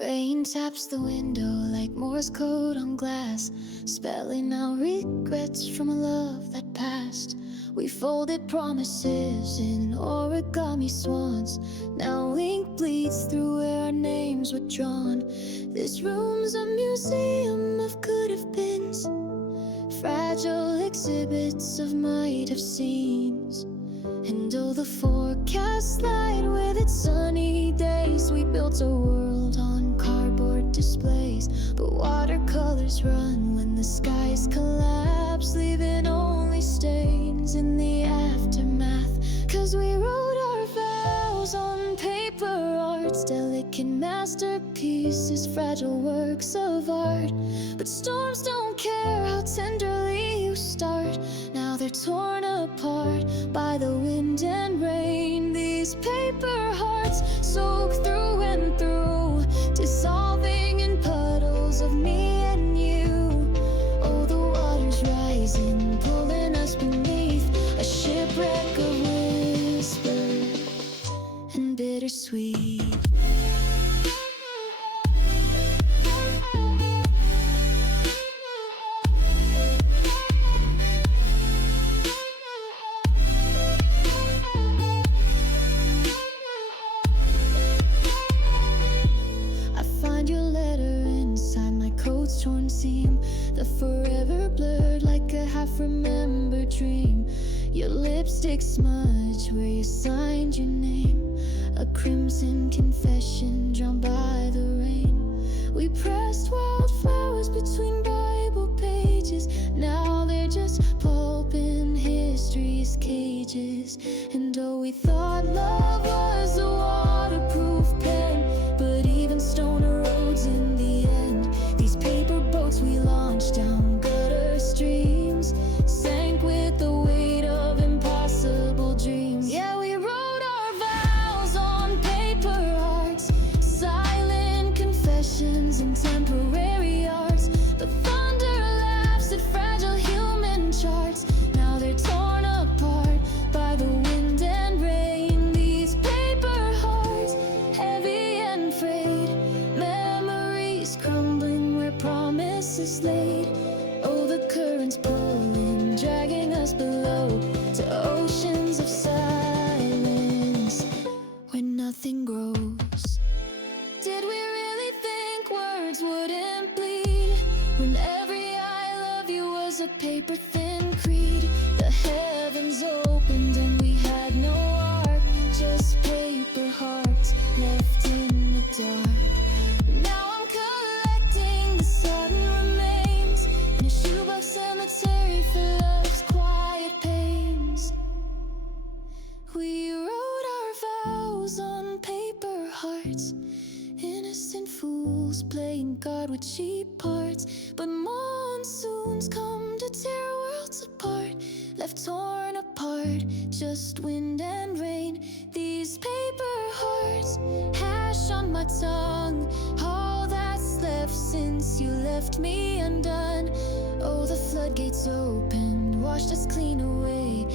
Rain taps the window like Morse code on glass, spelling out regrets from a love that passed. We folded promises in origami swans. Now ink bleeds through where our names were drawn. This room's a museum of could have beens, fragile exhibits of might have seems. And oh, the forecast light with its sunny days. We built a world on cardboard displays, but watercolors run when the skies collapse, leaving only stains in the aftermath. 'Cause we wrote our vows on paper arts, delicate masterpieces, fragile works of art. But storms don't care how tenderly you start. Now they're torn apart by the wind and rain. These paper hearts soak through and through, dissolving in puddles of me and you. Oh, the water's rising, pulling us beneath a shipwreck of whisper and bittersweet. Torn seam, the forever blurred like a half-remembered dream. Your lipstick smudge where you signed your name, a crimson confession drawn by the rain. We pressed wildflowers between Bible pages. Now they're just pulp in history's cages. And oh, we thought love was a waterproof pen, but even stone erodes in the end. These paper boats we launched down gutter streams sank with the weight of impossible dreams. Yeah, we wrote our vows on paper hearts, silent confessions and temporary arts. The thunder laughs at fragile human charts. Now they're torn apart by the wind and rain. These paper hearts, heavy and frayed, memories crumbling where promises laid. Oh, the currents pulling, dragging us below to oceans of silence where nothing grows. Did we really think words wouldn't bleed when every I love you was a paper-thin creed? The heavens opened and we had no art, just paper hearts left in the dark. Now I'm collecting the sudden remains in a shoebox cemetery for love's quiet pains. We wrote our vows on paper hearts, innocent fools playing God with cheap parts. But monsoons come to tear worlds apart, left torn apart, just wind and rain. These paper hearts, hash on my tongue, all that's left since you left me undone. Oh, the floodgates opened, washed us clean away,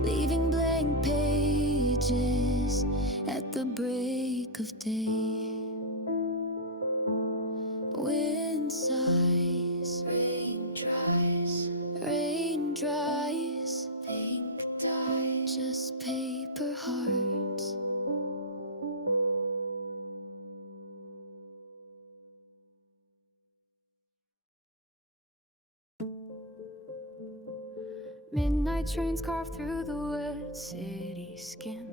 leaving blank pages at the break of day. Wind sighs, rain dries, ink dies, just paper hearts. Midnight trains carve through the wet city skin.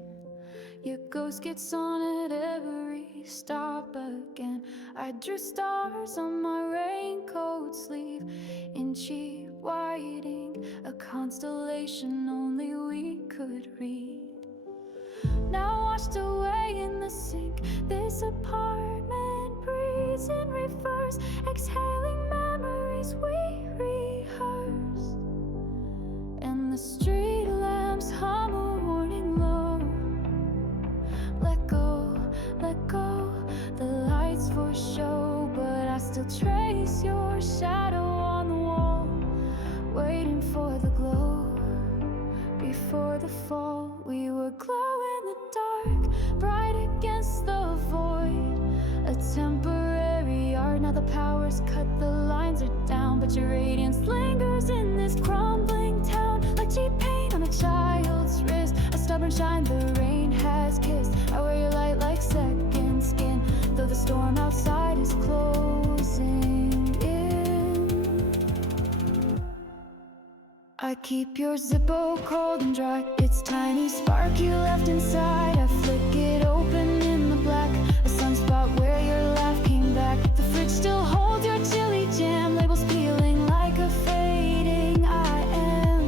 Your ghost gets on at every stop again. I drew stars on my raincoat sleeve in cheap whiting, a constellation only we could read. Now washed away in the sink, this apartment breathes in reverse, exhaling memories we rehearsed. And the street lamps hum a warning low. Let go, the lights for show, but I still trace your shadow on the wall, waiting for the glow. Before the fall, we were glow in the dark, bright against the void, a temporary Now the power's cut, the lines are down, but your radiance lingers in this crumbling town. Like cheap paint on a child's wrist, a stubborn shine the rain has kissed. I wear your light like second skin, though the storm outside is closing in. I keep your Zippo cold and dry. It's tiny spark you left inside. I flick it open in the black, a sunspot where your laugh came back. The fridge still holds your chili jam, labels peeling like a fading I am.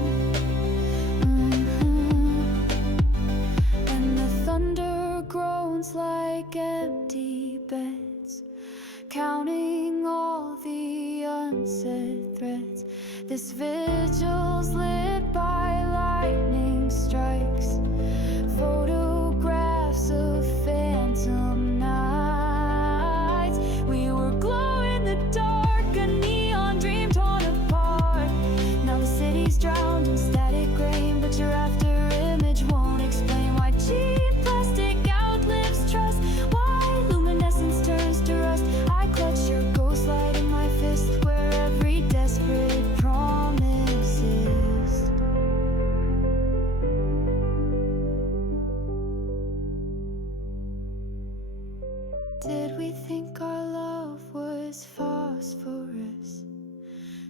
And the thunder groans like empty beds, counting all the unsaid threads. This vigil's lit by lightning strikes, photographs of phantom nights. We were glow in the dark, a neon dream torn apart. Now the city's drowned in static grain, but your after image won't explain why cheap plastic outlives trust, why luminescence turns to rust. I clutch your ghost light in my fist, where every desperate promise is. Did we think our love was phosphorus?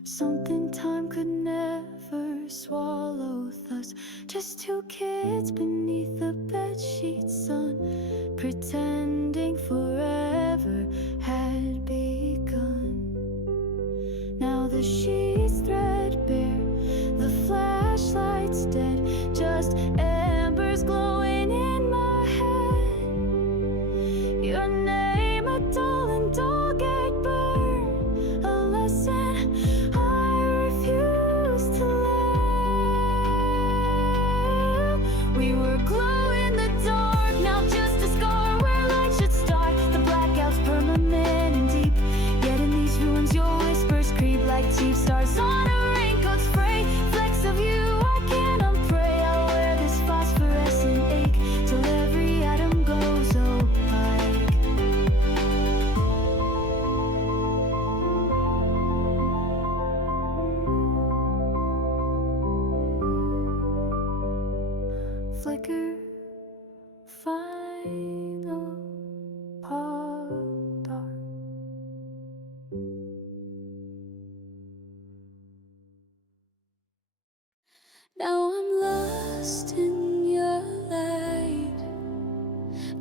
Something time could never swallow thus. Just two kids beneath the bedsheet sun, pretending forever had begun. Now the sheets threadbare, the flashlight's dead, just embers glowing in my head. Your name, a dull and dogged burn, a lesson I refuse to learn. We were glow in the dark, now just a scar where light should start. The blackout's permanent and deep, yet in these ruins your whispers creep like cheap stars on a raincoat spray. Flecks of you I can't unpray. I'll wear this phosphorescent ache till every atom goes opaque. Flicker, final pop dark. Now I'm lost in your light,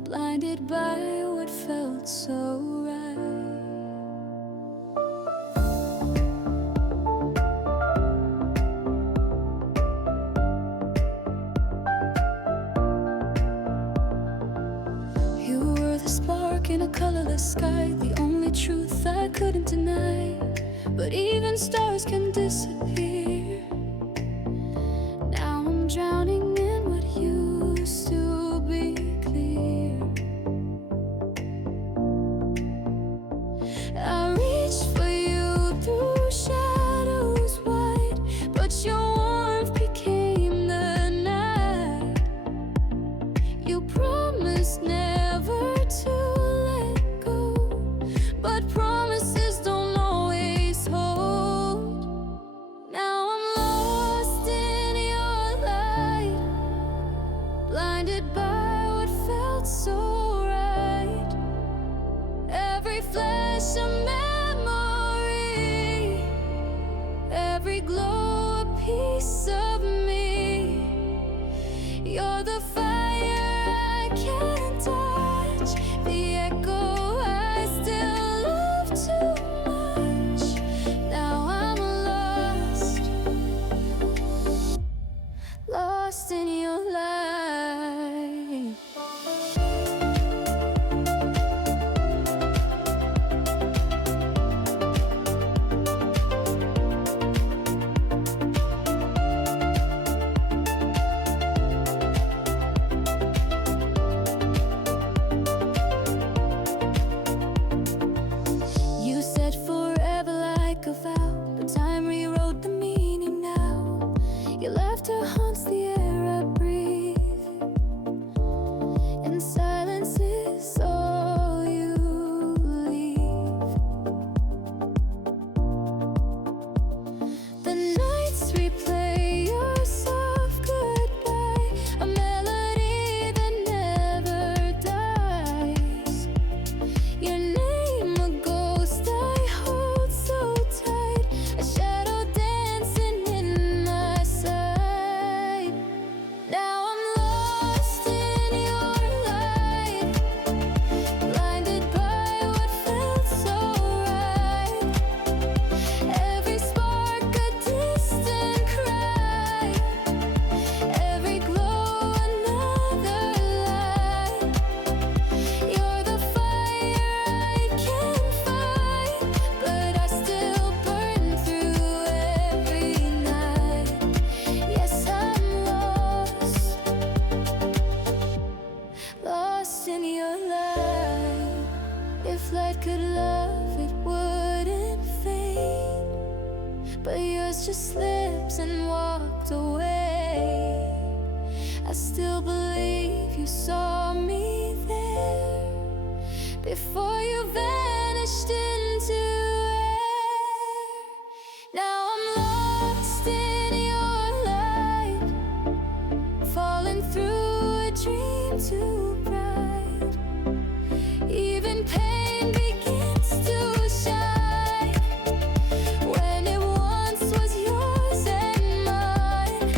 blinded by what felt so right. You were the spark in a colorless sky, the only truth I couldn't deny. But even stars can disappear. Now I'm drowning in what used to be clear. I reached for you through shadows wide, but your warmth became the night. You promised never to let go, but promises don't always hold. Now I'm lost in your light, blinded by what felt so right. Every flash a memory, every glow a piece of me. You're the fire I can't touch, the echo I still love too much. Now I'm lost in your light. You said forever like a vow, but time rewrote the meaning now. Your laughter haunts the air I breathe, and silence is all you leave. lost in your light. If light could love, it wouldn't fade, but yours just slips and walked away. I still believe you saw me there before you vanished into air. Now I'm lost in your light, falling through a dream too bright. Even pain begins to shine when it once was yours and mine.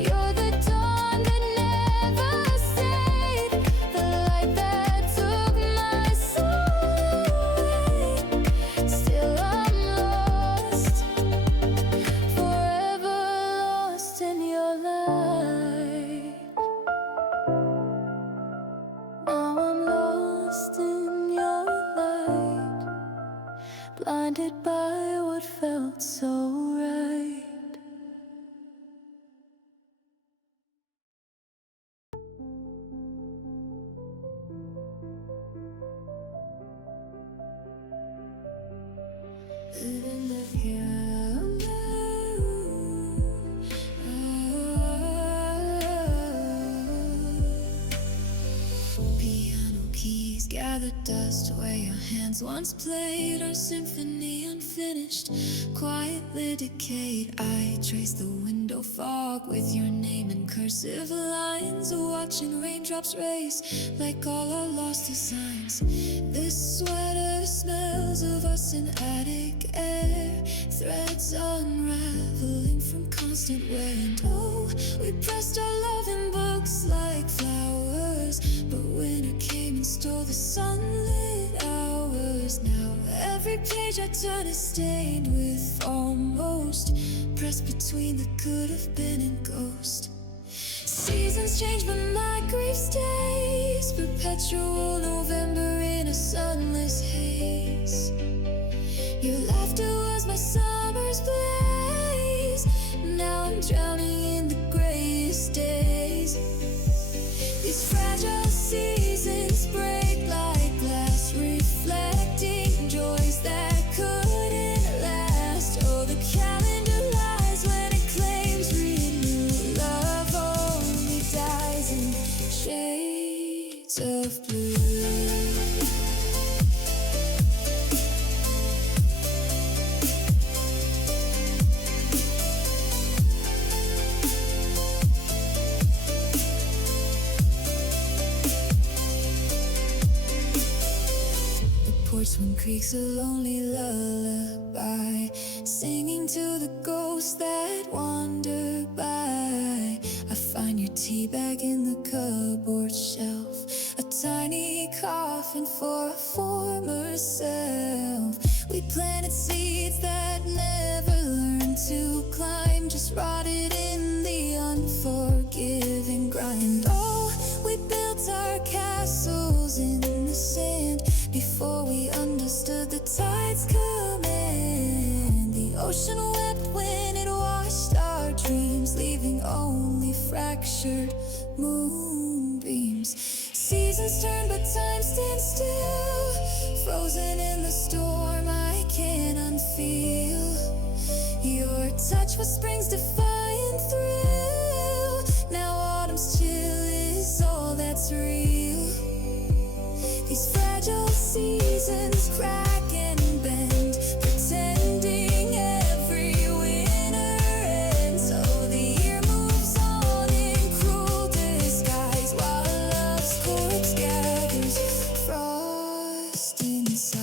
You're the dawn that never stayed, the light that took my soul away. Still I'm lost, forever lost in your light. Now I'm lost in your light, blinded by what felt so right. Living the piano keys gather dust where your hands once played. Our symphony unfinished, quietly decayed. I trace the window fog with your name in cursive lines, watching raindrops race like all our lost designs. This sweater smells of us in attic air, threads unraveling from constant wear. And oh, we pressed our love in books like flowers, but winter came and stole the sunlit hours. Now every page I turn is stained with almost, pressed between the could have been and ghost. Seasons change but my grief stays, perpetual November in a sunless haze. Your laughter was my summer's blaze, now I'm drowning in the grayest days. These fragile seasons break like glass, reflecting joys that couldn't last. Oh, the calendar lies when it claims renew. Love only dies in shades of blue. Portsmouth creaks a lonely lullaby, singing to the ghosts that wander by. I find your tea bag in the cupboard shelf, a tiny coffin for a former self. We planted seeds that never learned to climb, just rotted in the unforgiving grind. Oh, we built our castles in the sand before we understood the tide's command. The ocean wept when it washed our dreams, leaving only fractured moonbeams. Seasons turn but time stands still, frozen in the storm I can't unfeel. Your touch was spring's defiant thrill, now autumn's chill is all that's real. These fragile seasons crack and bend, pretending every winter ends. So the year moves on in cruel disguise, while love's corpse gathers frost inside.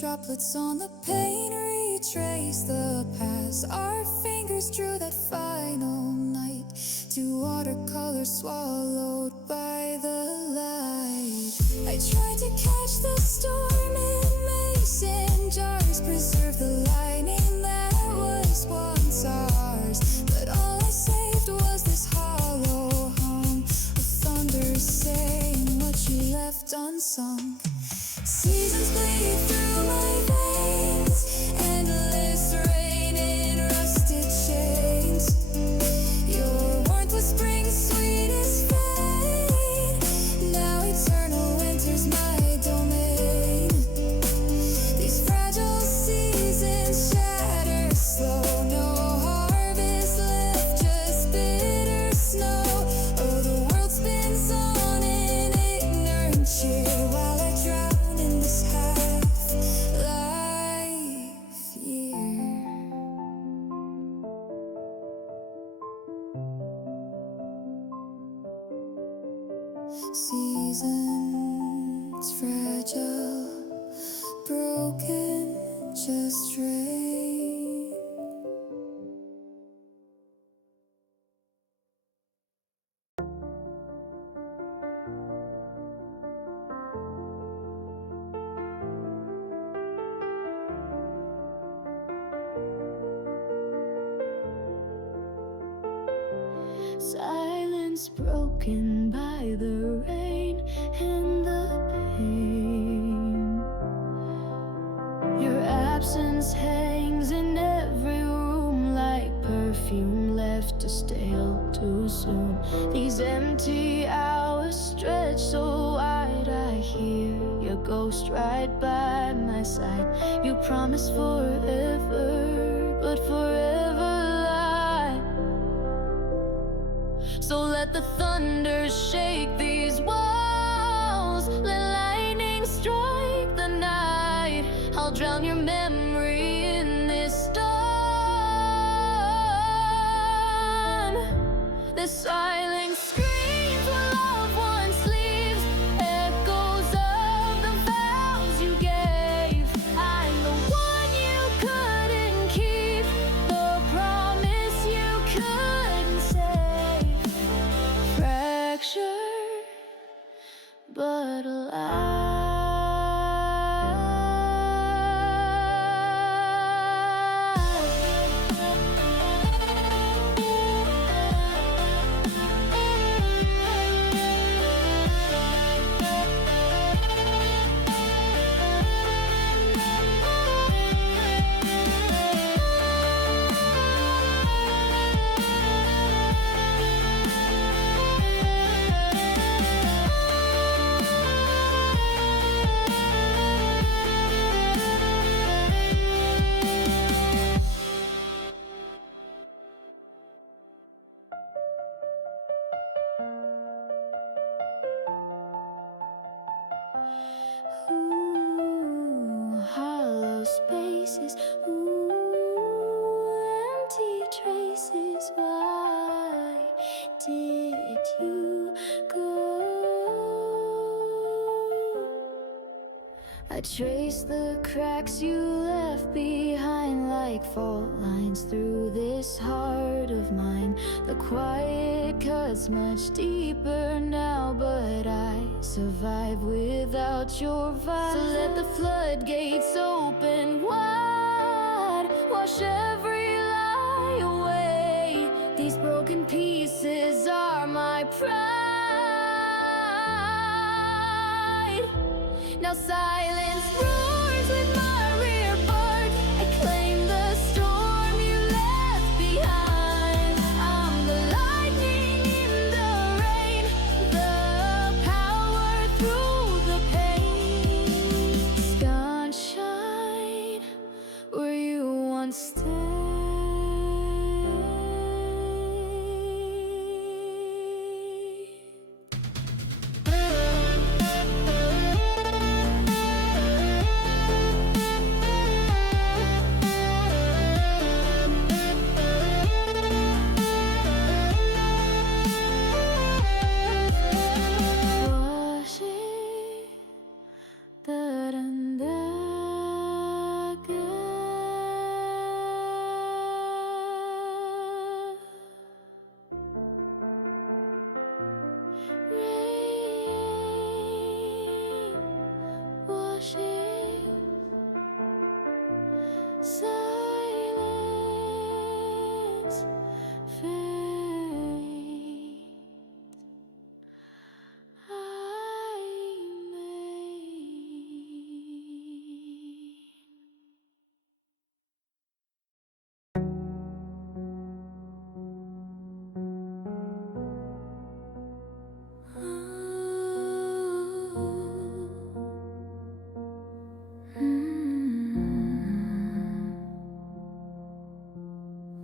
Droplets on the pane retrace the past. Our fingers drew that final night to watercolor swallowed by the light. I tried to catch the storm in mason jars, preserve the lining that was once ours. Seasons fragile, broken, just rain. Silence broken by the rain and the pain. Your absence hangs in every room like perfume left to stale too soon. These empty hours stretch so wide, I hear your ghost right by my side. You promise forever, but forever lie. So let the thunder shake these walls, let lightning strike the night. I'll drown your memory in this storm. The silence screams when loved one sleeps, echoes of the vows you gave. I'm the one you couldn't keep, the promise you couldn't save. Fractured, but alive. Ooh, hollow spaces, ooh, empty traces. Why did you go? I trace the cracks you left behind like fault lines through this heart of mine. The quiet cuts much deeper now, but I survive without your vibe. So let the floodgates open wide, wash every lie away. These broken pieces are my pride. Now silence roars with my rear part. I claim the storm you left behind. I'm the lightning in the rain, the power through the pain. Sunshine where you once stayed. Silence fade. I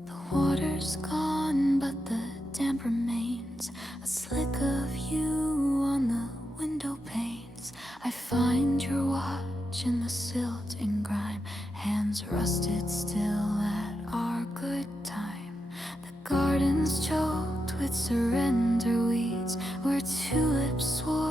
The water's gone, but the damp remains. A slick of you on the window panes. I find your watch in the silt and grime, hands rusted still at our good time. The garden's choked with surrender weeds, where tulips swore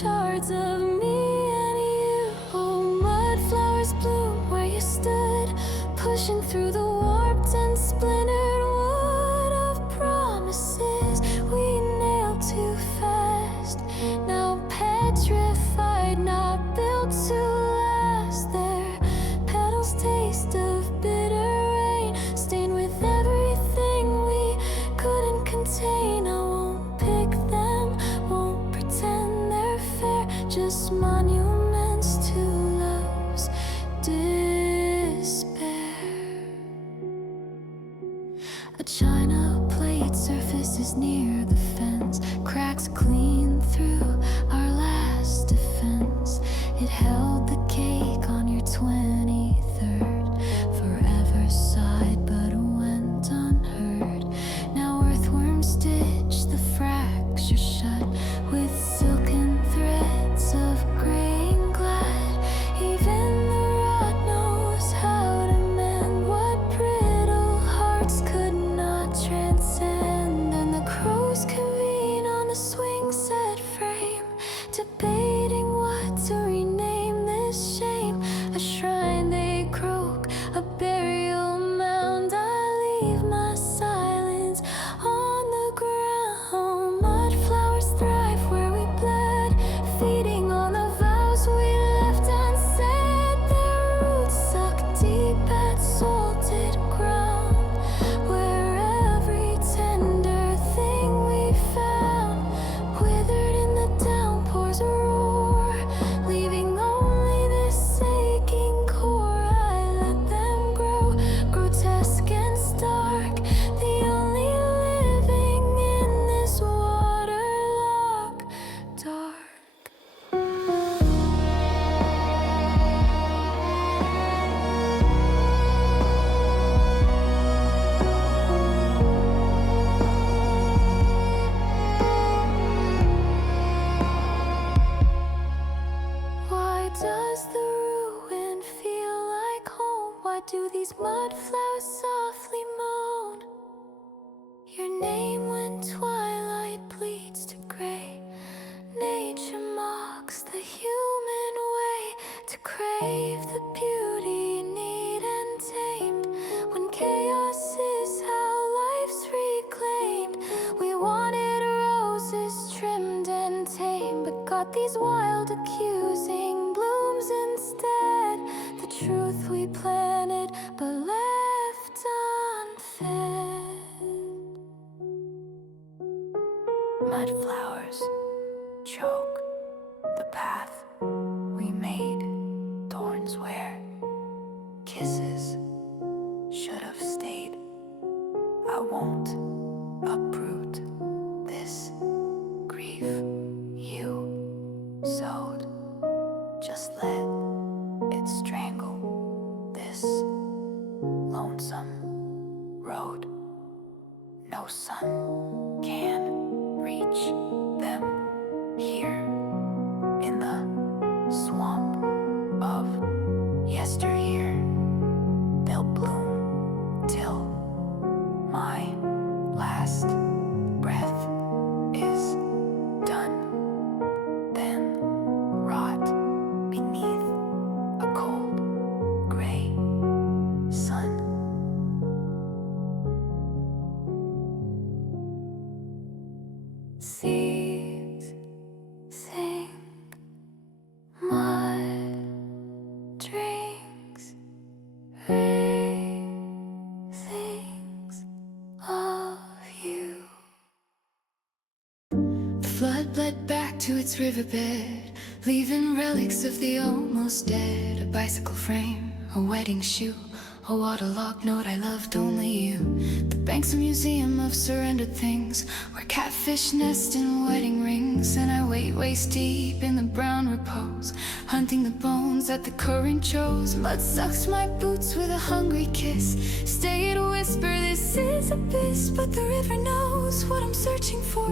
shards of me and you. Oh, mud flowers bloom where you stood, pushing through the warped and splintered wood of promises we nailed too fast. Now petrified, not built to last. Their petals taste of bitter rain, stained with everything we couldn't contain. I won't pick them, won't pretend they're fair, just monuments to love's despair. A china plate surfaces near the fence, cracks clean through our last defense. It held the cake on your 23rd, forever sighed but went unheard. Now earthworms stitch the fracture shut with silken threads of graying glad. Even the rot knows how to mend what brittle hearts could not transcend. And the crows convene on the swing set frame, debating what to rename this shame. A shrine they croak, a burial mound. I leave my silence on the ground. Mud flowers thrive where we bled, feeding on the vows we left unsaid. Their roots suck deep at salted ground, where every tender thing we found withered in the downpour's roar, leaving only this aching core. I let them grow, grotesque and stark, the only living in this waterlogged dark. Why does the ruin feel like home? Why do these mud flowers softly moan your name when twilight bleeds to gray? Nature mocks the human way to crave the beauty neat and tamed. When chaos is how life's reclaimed, we wanted roses trimmed and tamed, but got these wild accusing blooms instead. The truth we planted but left unfed. Mud flowers choke the path we made, thorns where kisses should have stayed. I won't uproot this grief you sowed. Just let it strangle this lonesome road. No sun can reach them here in the swamp of yesteryear. They'll bloom till my last breath is done, then rot beneath a cold gray sun. Seeds sing, mud drinks, rain things of you. The flood bled back to its riverbed, leaving relics of the almost dead. A bicycle frame, a wedding shoe, a waterlogged note I loved only you. The bank's a museum of surrendered things, where catfish nest in wedding rings. And I wait waist deep in the brown repose, hunting the bones that the current chose. Mud sucks my boots with a hungry kiss. Stay to whisper, this is abyss. But the river knows what I'm searching for,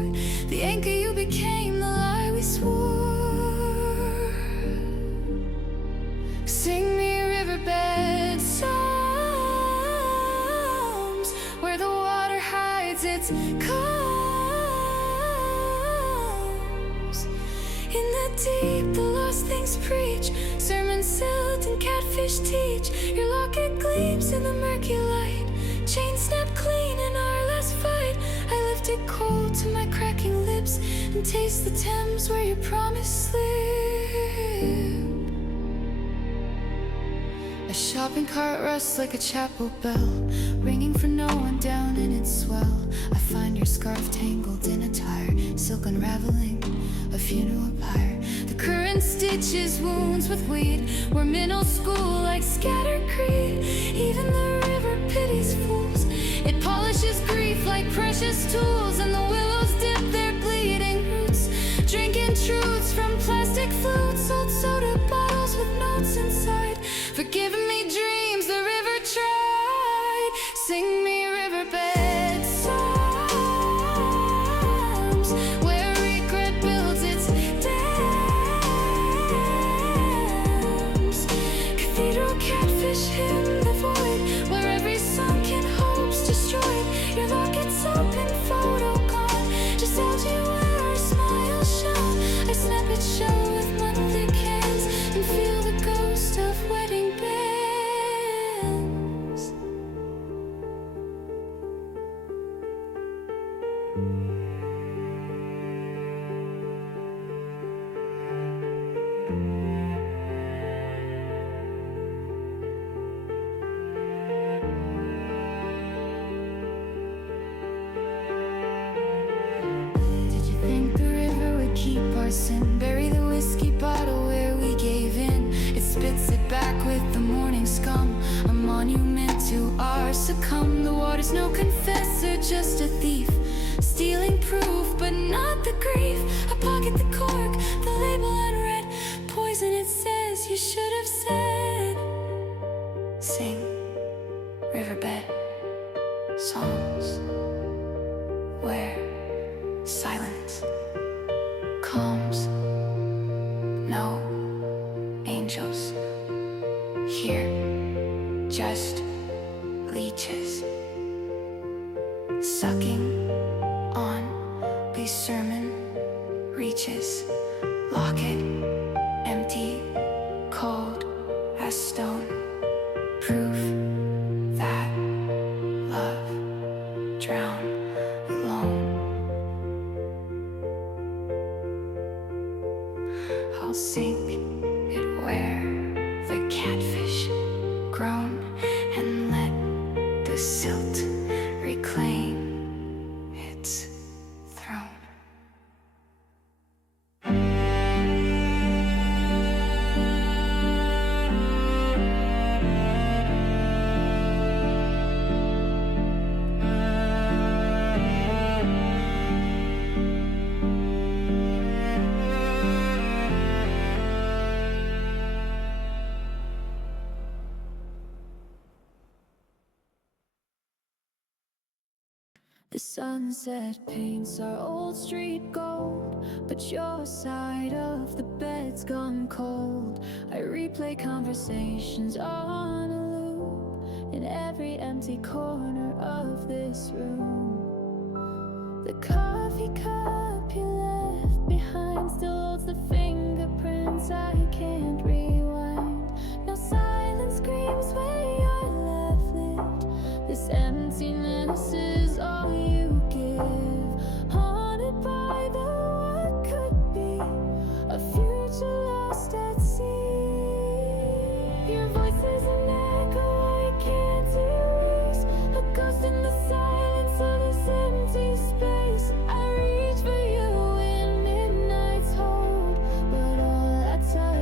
the anchor you became, the lie we swore. Sing me riverbed psalms, where the water hides its calms In the deep, the lost things preach, sermons silt and catfish teach. Your locket gleams in the murky light, chain snapped clean in our last fight. I lifted cold to my cracking lips and taste the Thames where your promise slipped. A shopping cart rusts like a chapel bell, ringing for no one down in its swell. I find your scarf tangled in attire, silk unraveling, a funeral pyre. The current stitches wounds with weed, we're middle school like scattered creed. Even the river pities fools, it polishes grief like precious tools. And the willows dip their bleeding roots, drinking truths from plastic flutes. Old soda bottles with notes inside, forgiving me dreams the river tried. Sing me riverbed songs, where regret builds its dams. Cathedral catfish hymn the void, where every sunken hope's destroyed. Your locket's open, photo gone, just as you were, our smile shone. I snap it shut with my thick hands and feel the ghost of wedding bands. Did you think the river would keep our sin? Bury the whiskey bottle where we gave in. It spits it back with the morning scum, a monument to our succumb. The water's no confessor, just a thief, stealing proof but not the grief. I pocket the cork, the label unread, poison it says you should have said. Sing riverbed songs, where silence calms, no angels here, just leeches sucking on these sermon reaches. Locket empty, cold as stone, proof that love drowned alone. I'll sink it where the catfish groan, and let the silt reclaim its throne. The sunset paints our old street gold, but your side of the bed's gone cold. I replay conversations on a loop in every empty corner of this room. The coffee cup you left behind still holds the fingerprints I can't rewind. No silence screams where you're left lived. This emptiness is all you give, haunted by the what could be, a future lost at sea. Your voice is an echo I can't erase, a ghost in the silence of this empty space. I reach for you in midnight's hold, but all I touch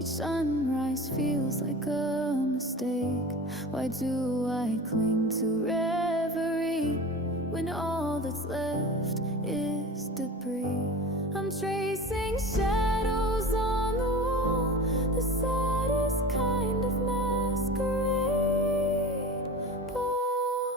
Each sunrise feels like a mistake. Why do I cling to reverie when all that's left is debris? I'm tracing shadows on the wall, the saddest kind of masquerade ball.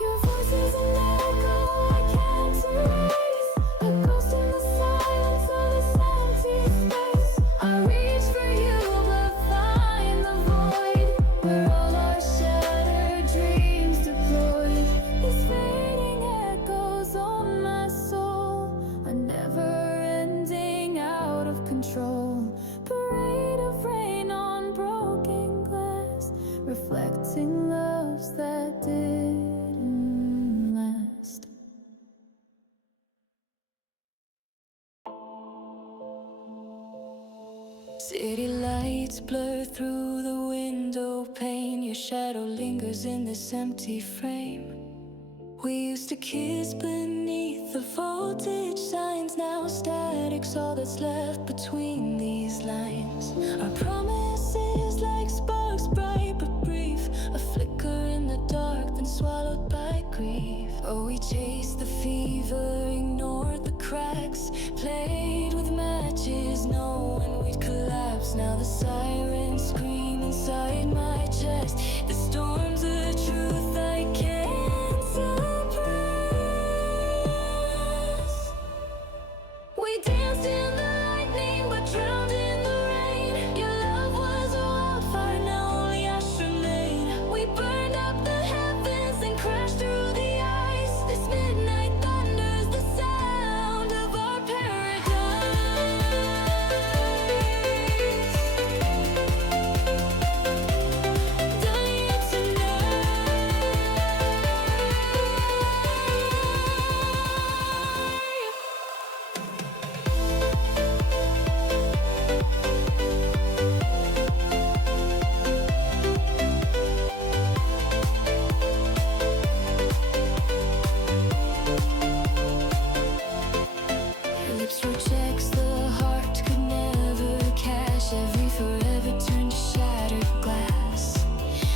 Your voice is an echo I can't erase, a ghost in the silence of this empty space. I reach for you but find the void, where all our shattered dreams deployed. These fading echoes on my soul, a never-ending out of control parade of rain on broken glass, reflecting loves that didn't last. City lights blur through the window pane. Your shadow lingers in this empty frame. We used to kiss beneath the voltage signs. Now static's all that's left between these lines. Our promises like sparks, bright but brief, a flicker in the dark, then swallowed by grief. Oh, we chased the fever, ignored the cracks, played with matches knowing we'd collapse. Now the sirens scream inside my chest. The storms of truth I can't suppress. We danced in the lightning but drowned in the rain. Your love was a wildfire, now only ash remain. We burned up the heavens and crashed through the ice. This midnight thunder's the sound of our paradise. Dying Your lips were checks the heart could never cash. Every forever turned to shattered glass.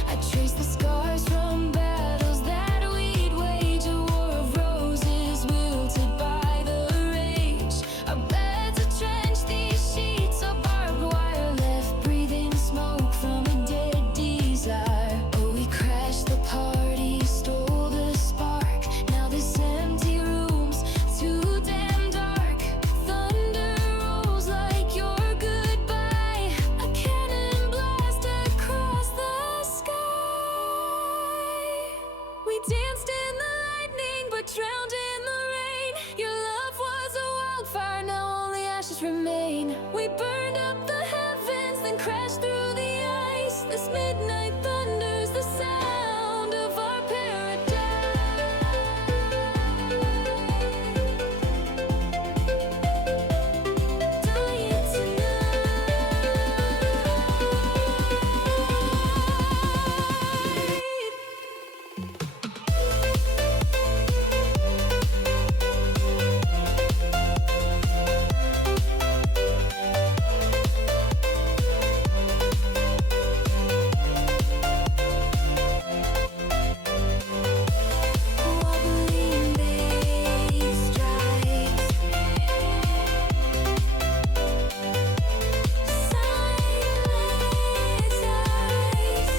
I traced the scars from battles that we'd wage. A war of roses wilted by the rage. Our beds are drenched, these sheets are barbed wire, left breathing smoke from a dead desire. Oh, we crashed the party, stole the spark. Now this empty room's too damn dark. Thunder rolls like your goodbye, a cannon blast across the sky. We danced in the lightning but drowned in the rain. Your love was a wildfire, now only ashes remain. We burned up the heavens, then crashed through the ice. This midnight thunder's the sound of our paradise. Dying tonight. Wobbling bass strikes, silent eyes.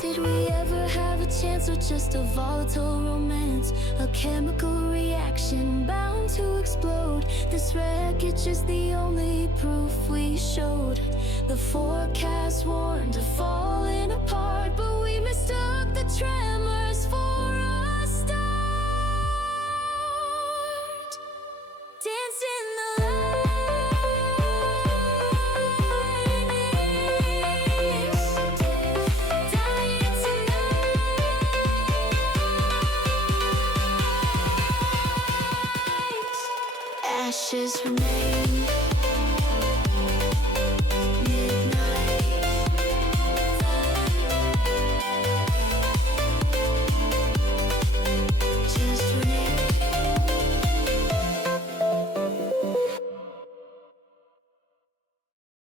Did we ever have a chance, or just a volatile romance? A chemical reaction bound to explode. This wreckage is the only proof we showed. The forecast warned of falling apart, but we mistook the tremors for a start. Dance in the lightnings, dying tonight. Ashes remain.